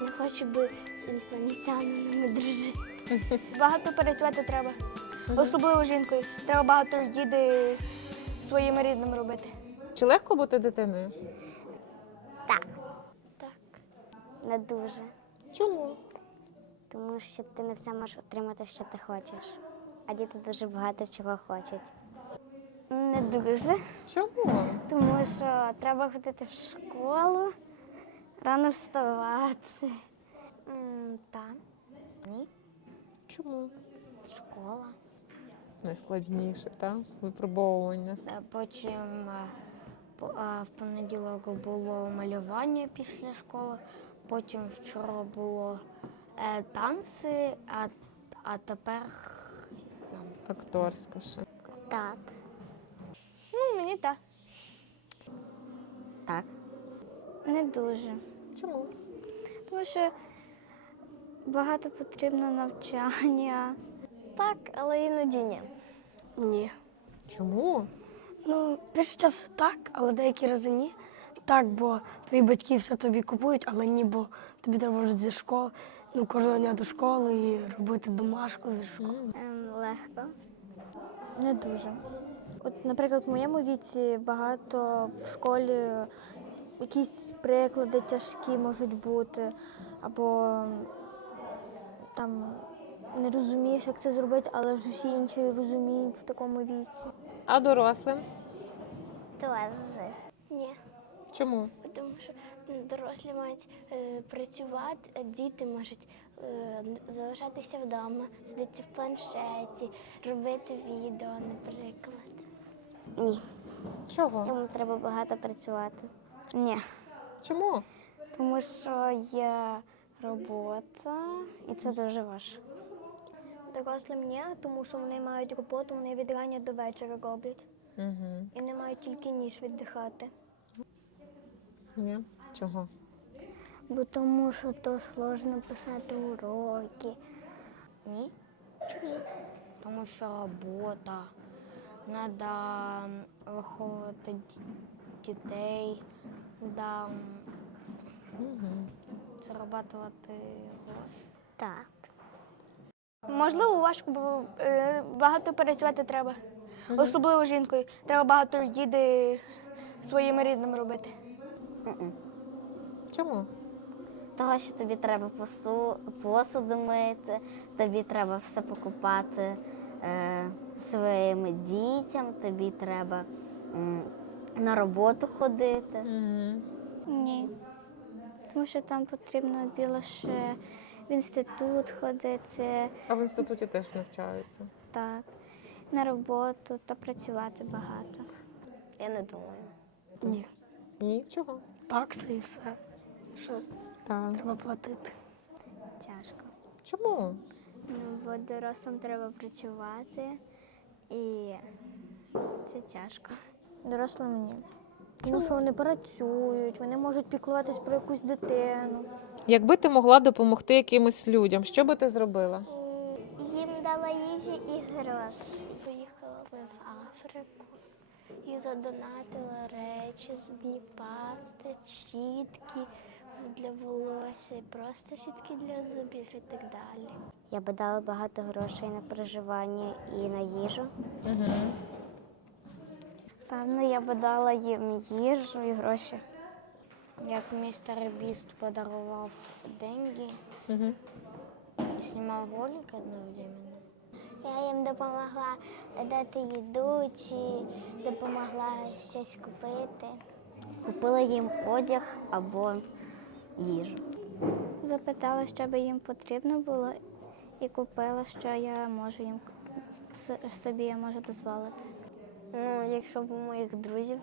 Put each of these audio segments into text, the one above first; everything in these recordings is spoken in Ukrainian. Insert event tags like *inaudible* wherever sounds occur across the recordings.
Не хочу би з інопланетянами дружити. *laughs* Багато працювати треба. Особливо жінкою. Треба багато їди своїми рідними робити. Чи легко бути дитиною? Так. Так. Не дуже. Чому? Тому що ти не все можеш отримати, що ти хочеш. А діти дуже багато чого хочуть. Не дуже. Чому? Тому що треба ходити в школу, рано вставати. Так. Ні, Чому? школа. Найскладніше, так? Випробовування. Е, Потім е, е, в понеділок було малювання після школи, потім вчора було танці, а, а тепер. Акторська ще. Так. Ну, мені так. Так. Не дуже. Чому? Тому що багато потрібно навчання. Так, але іноді ні. Ні. Чому? Ну, більше часу так, але деякі рази ні. Так, бо твої батьки все тобі купують, але ні, бо тобі треба вже зі школи, ну, кожного дня до школи і робити домашку зі школи. Ем, легко. Не дуже. От, наприклад, в моєму віці багато в школі якісь приклади тяжкі можуть бути, або там не розумієш, як це зробити, але ж усі інші розуміють в такому віці. А дорослим? Теж. Ні. Чому? Тому що дорослі мають е, працювати, а діти можуть е, залишатися вдома, сидіти в планшеті, робити відео, наприклад. Ні. Чого? Йому треба багато працювати. Ні. Чому? Тому що є робота, і це дуже важко. Дорослим ні, тому що вони мають роботу, вони від рання до вечора роблять. Угу. І не мають тільки ніж віддихати. Ні. Чого? Бо тому що то сложно писати уроки. Ні. Чому? Тому що робота, треба виховувати дітей, да, Угу. зарабатувати гроші. Так. Можливо, важко було е, багато працювати треба. Особливо жінкою. Треба багато їди своїми рідними робити. Чому? Того, що тобі треба посу... посуду мити, тобі треба все покупати е, своїм дітям, тобі треба м, на роботу ходити. Угу. Ні. Тому що там потрібно було ще в інститут ходити, А в інституті теж навчаються. так, на роботу та працювати багато. Я не думаю. Ні. Ні. Чого? Такси і все. Що Так. треба платити. Тяжко. Чому? Ну, бо дорослим треба працювати і це тяжко. Дорослим ні. Тому що вони працюють, вони можуть піклуватись про якусь дитину. Якби ти могла допомогти якимось людям, що би ти зробила? Їм дала їжі і гроші. Поїхала би в Африку і задонатила речі, зубні пасти, щітки для волосся, і просто щітки для зубів і так далі. Я би дала багато грошей на проживання і на їжу. Угу. Певно, я би дала їм їжу і гроші. Як містер Біст подарував деньги Угу. і знімав ролик одновременно. Я їм допомогла дати їду чи допомогла щось купити. Купила їм одяг або їжу. Запитала, що би їм потрібно було, і купила, що я можу їм собі я можу дозволити. Ну, якщо б у моїх друзів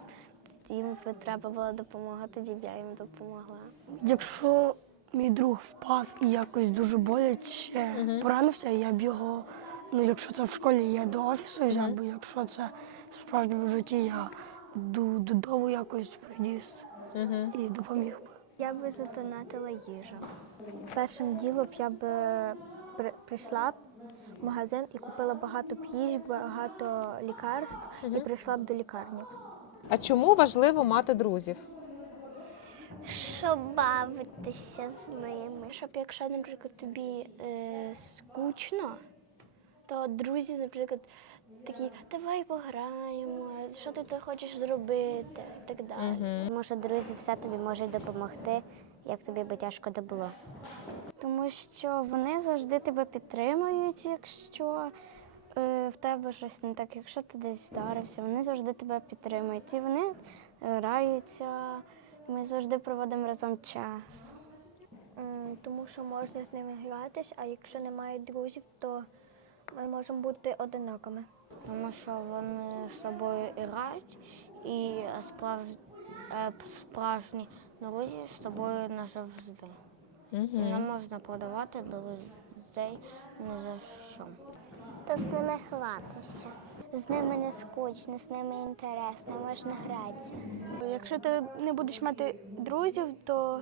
їм треба була допомога, тоді б я їм допомогла. Якщо мій друг впав і якось дуже боляче поранився, я б його, ну якщо це в школі, я до офісу взяв би, якщо це в справжньому житті, я додому якось приніс Угу. і допоміг би. Я би задонатила їжу. Першим ділом я б при- прийшла в магазин і купила багато б їжі, багато лікарств і прийшла б до лікарні. А чому важливо мати друзів? щоб бавитися з ними. Щоб якщо, наприклад, тобі е, скучно, то друзі, наприклад, такі, давай пограємо, що ти то хочеш зробити, і так далі. Тому що друзі все тобі можуть допомогти, як тобі би тяжко не було. Тому що вони завжди тебе підтримують, якщо е, в тебе щось не так, якщо ти десь вдарився, вони завжди тебе підтримують. І вони е, граються, і ми завжди проводимо разом час. Тому що можна з ними гратись, а якщо немає друзів, то ми можемо бути одинокими. Тому що вони з тобою грають, і справж... е, справжні друзі з тобою назавжди. І Не можна продавати друзей ні за що. Та з ними гратися. З ними не скучно, з ними інтересно, можна гратися. Якщо ти не будеш мати друзів, то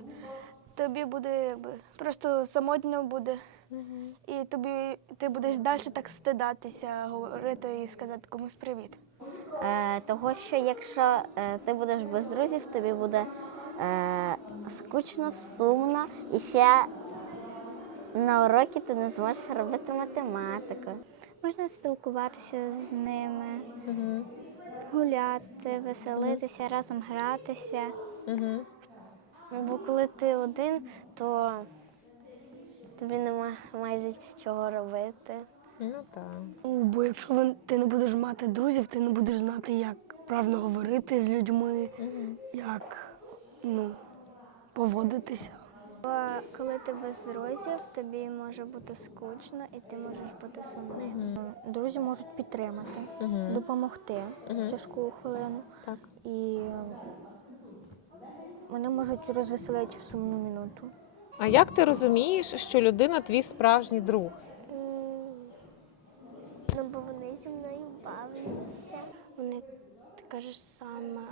тобі буде просто самотньо буде. І тобі ти будеш далі так стидатися, говорити і сказати комусь привіт. Е, того, що якщо е, ти будеш без друзів, тобі буде е, скучно, сумно, і ще на уроки ти не зможеш робити математику. Можна спілкуватися з ними, гуляти, веселитися, разом гратися. Бо коли ти один, то тобі нема майже чого робити. Ну так. Бо якщо ти не будеш мати друзів, ти не будеш знати, як правильно говорити з людьми, як ну, поводитися. Коли ти без друзів, тобі може бути скучно і ти можеш бути сумним. Друзі можуть підтримати, допомогти в тяжку хвилину. Так. І е, вони можуть розвеселити в сумну минуту. А як ти розумієш, що людина твій справжній друг? Ну, бо вони зі мною бавляться. Вони така ж сама.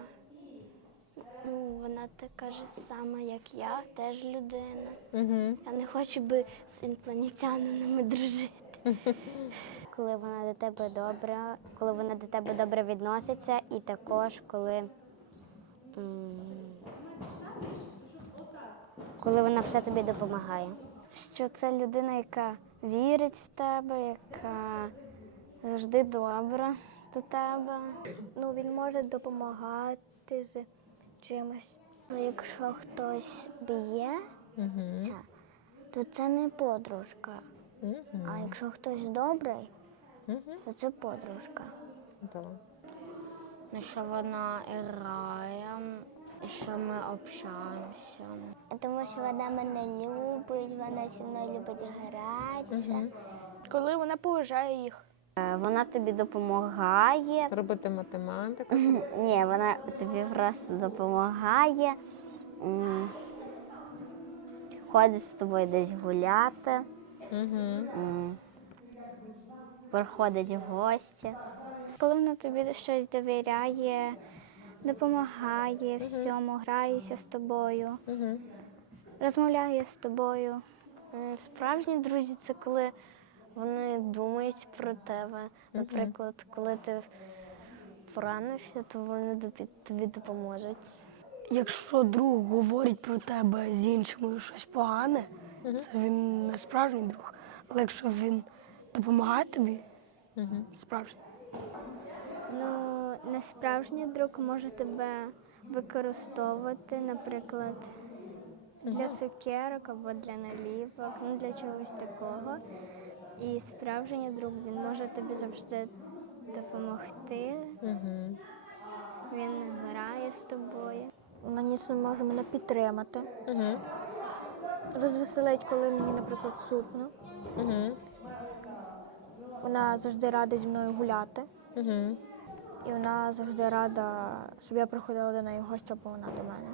Ну, вона така ж сама, як я, теж людина. Угу. Я не хочу би з інопланетянами дружити. *laughs* Коли вона до тебе добра, коли вона до тебе добре відноситься, і також коли, коли вона все тобі допомагає. Що це людина, яка вірить в тебе, яка завжди добра до тебе. Ну, він може допомагати з чимось. Ну, якщо хтось б'є, Угу. це, то це не подружка. А якщо хтось добрий, то це подружка. Ну, що вона грає, що ми общаємося. Тому що вона мене любить, вона зі мною любить гратися. Коли вона поважає їх. Е, Вона тобі допомагає. Робити математику. Ні, вона тобі просто допомагає. Ходить з тобою десь гуляти, Угу. приходить в гості. Коли вона тобі щось довіряє, допомагає всьому, грається з тобою, Угу. розмовляє з тобою. Справжні друзі це коли вони думають про тебе. Наприклад, коли ти поранився, то вони тобі, допоможуть. Якщо друг говорить про тебе з іншими щось погане, це він не справжній друг. Але якщо він допомагає тобі, Угу. справжній. Ну, несправжній друг може тебе використовувати, наприклад, для цукерок або для наліпок, ну для чогось такого. І справжній друг він може тобі завжди допомогти. Угу. Він грає з тобою. Вона ніс може мене підтримати, Угу. розвеселить, коли мені, наприклад, сумно. Угу. Вона завжди рада зі мною гуляти. Угу. І вона завжди рада, щоб я приходила до неї в гості, або вона до мене.